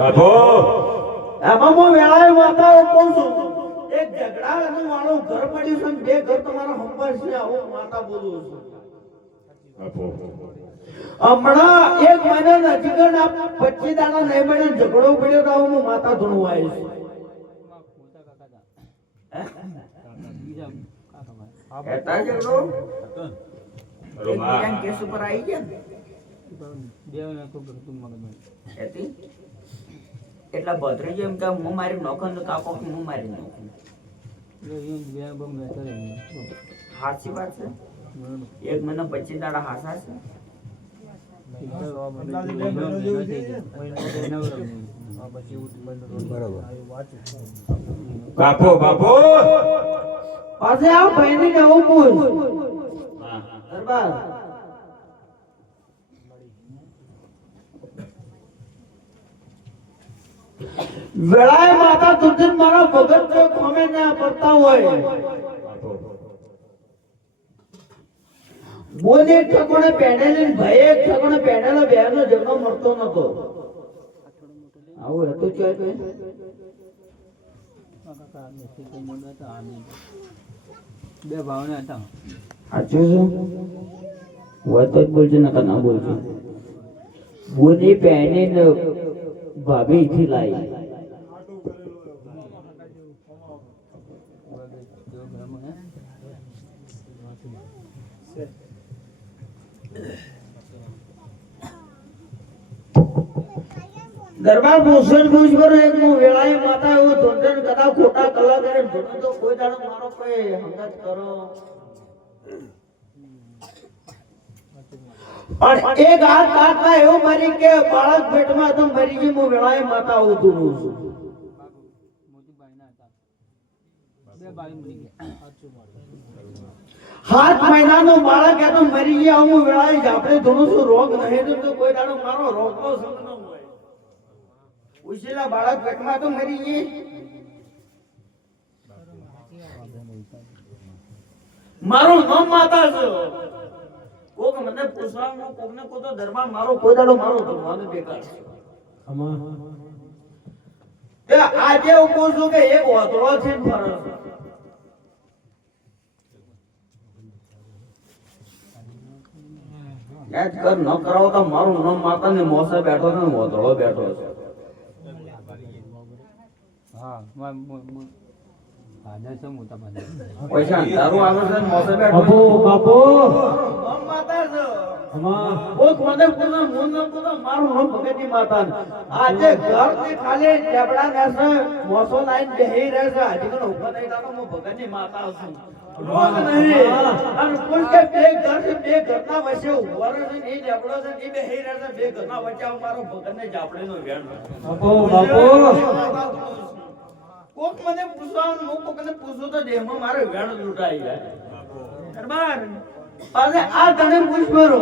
બાપો આમાં હું વેળાએ માતાઓ કહું છું એક ઝઘડાનું વાળું ઘર પડ્યું છે બે ઘર તમારા હંપાર છે આવો માતા બોલું છું બાપો હમણાં એક મહિના નજીક જ આ 25 દાડા નહીં બને ઝઘડો પડ્યો તો હું માતા ધૂણું આવીશ એતા ઝઘડો એક કેસ ઉપર આવી ગયા એતી એટલા બદરી જેમ કે હું મારી નોખન તો કાકો હું મારી નોખન હાચી વાત છે એક મહિના 25 દાડા હાસા છે બાપો બાપો પાસે આવ ભાઈની ને હું પૂછ દરબાર વેળાએ માતા તુલસી મારા ભગત જો ખમે ના પડતા હોય બોલે ઠકોણે પહેણેલી ભાઈ એક ઠકોણે પહેણેલો બેનો જન્મ મળતો નતો આવું હતું કે બે ભાવને હતા સાચું છે વાત જ બોલજો નકા ના બોલજો બોલી પહેણીને ભાભી થી લાવી દરબાર ભૂષણ ભૂષ પર એક હું વેળાએ માતા એવું ધોંધન કદા ખોટા કલા કરે ધોંધન તો કોઈ દાડો મારો કોઈ હંગત કરો પણ એક હાથ કાટના એવું મારી કે બાળક પેટમાં તો મરી ગઈ હું વેળાએ માતા આવું ધૂણું છું હાથ મહિનાનું બાળક એ તો મરી ગયા હું વેળાએ આપણે ધૂણું છું રોગ નહીં તો કોઈ દાડો મારો રોગનો સંગ ન હોય ઉછેલા બાળક પેટમાં તો મરી ગઈ મારું નામ માતા છે કોક મને પૂછવાનું કોકને કો તો દરબાર મારો કોઈ દાડો મારો ભગવાન બેકાર છે તે આજે હું કહું છું કે એક વાતળો છે ફરજ યાદ કર ન કરાવો તો મારું નામ માતા ને મોસે બેઠો છે ને વાતળો બેઠો છે હા પૈસા તારું આગળ છે મોસે બેઠો બાપો બાપો નામ માતા છે અમા કોક મને પૂછે હું ન પૂછે મારું નામ ભગતની માતા છે આજે ઘર ને ખાલી ટેબડા ને મોસો લાઈન બેહી રહે છે આજે કોણ ઉભા થઈ જાતો હું ભગતની માતા છું રોગ નહીં અને કોઈ કે બે ઘર છે બે ઘરના વચ્ચે ઉભા રહે છે એ ટેબડો છે એ બેહી રહે છે બે ઘરના વચ્ચે મારો ભગતને જાપડીનો વેણ બાપો બાપો કોક મને પૂછવાનું હું કોકને પૂછું તો દેહમાં મારે વેણ લૂંટાઈ જાય દરબાર અને આ તને પૂછબરો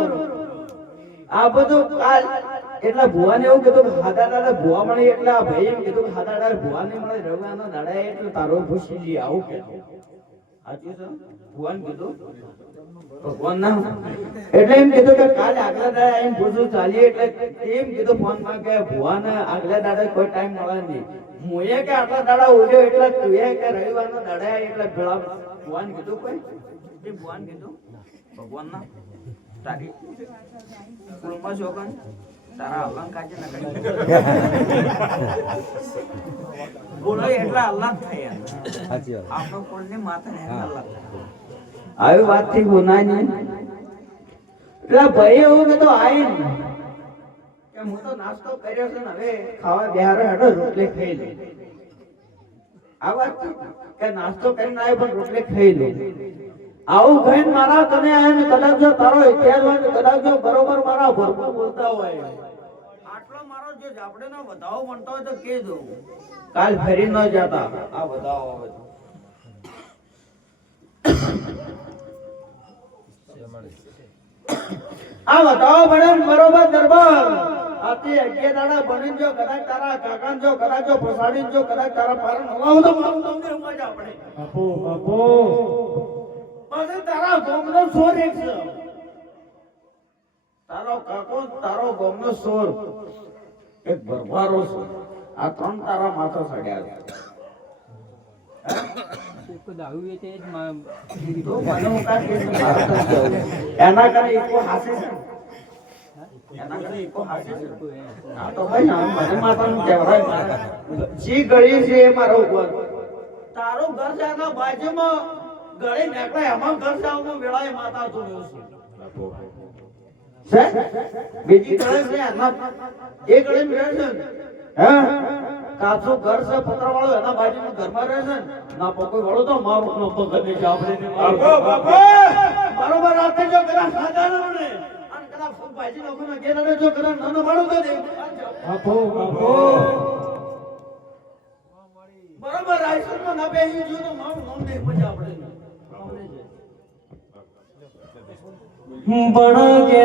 આ બધું કાલ એટલા ભુવાને એવું કીધું કે હાદા દાડા ભુવા મળે એટલે આ ભાઈ એમ કીધું કે હાદા દાડા ભુવા ને મળે રવિવારના દાડા એટલે તારો પૂછી લી આવું કીધું સાચું છે ભુવાને કીધું ભગવાન ના એટલે એમ કીધું કે કાલે આગલા દાડા એમ પૂછું ચાલીએ એટલે એમ કીધું ફોન માં કે ભુવાને આગલા દાડા કોઈ ટાઈમ મળે નહીં મુએ કે આટલા દાડા ઉડ્યો એટલે તુએ કે રવિવારના દાડા એટલે ભેળા ભુવાને કીધું કોઈ એ ભુવાને કીધું ભગવાન ના તારી કુળમાં જોગન તારા અલ્લાહ કાજે ન કરી બોલો એટલા અલ્લાહ થાય સાચી વાત આપણો કુળની માતા ને અલ્લાહ આવી વાત થી ગુનાય નહીં એટલે ભાઈ એવું કે તો આઈન કે હું તો નાસ્તો કર્યો છે ને હવે ખાવા બેહારો હેડો રોટલી ખાઈ લે આ વાત કે નાસ્તો કરીને આવ્યો પણ રોટલી ખાઈ લે આવું કહીને મારા તને આવીને કદાચ જો તારો ઇતિહાસ હોય ને કદાચ જો બરોબર મારા ભરપૂર બોલતા હોય આટલો મારો જે જાપડેનો વધાવો બનતો હોય તો કહેજો કાલ ફરી ન જતા આ વધાવો આવે આ વધાવો બને બરોબર દરબાર આથી 11 દાડા બની જો કદાચ તારા કાકા જો કદાચ જો ફસાડી જો કદાચ તારા પાર નવાવ તો મારું તમને ઉમજ આપણે બાપો બાપો મને તારા ગોમનો સોર એક છે તારો કાકો તારો ગોમનો સોર એક ભરવારો છે આ ત્રણ તારા માથા સડ્યા છે. એક દારૂ વેચે જ માં તો મને હું કાંઈ કહીશ ને મારે તો જવું. એના કરતા એકો હાસે છે ને. એના કરતા એકો હાસે છે. આ તો ભાઈ ના મને માતાનું કહેવાય મારે. જી ગળી છે એ મારો ઘર. તારું ઘર છે એના બાજુમાં ગળી નીકળે એમાં ઘર છે આમાં વેળાએ માતા જોડ્યો છે. બાપુ છે બીજી ગળે છે એના એ ગળે મેળ છે ને. હે કાચું ઘર છે પતરાવાળું એના બાજુમાં ઘરમાં રહે છે ને. ના પકોઈ વાળો તો મારું નો પગ ને જાબડે ને બાપુ બાપુ બરોબર રાતે જો કરા સાદા ને અને કરા ફૂલ ભાજી નો કોનો ઘેર ને જો કરા નાનો માળો તો દે બાપુ બાપુ બરોબર રાઈસર માં ના બેહી જો તો મારું નામ દે મજા આપણે બણ કે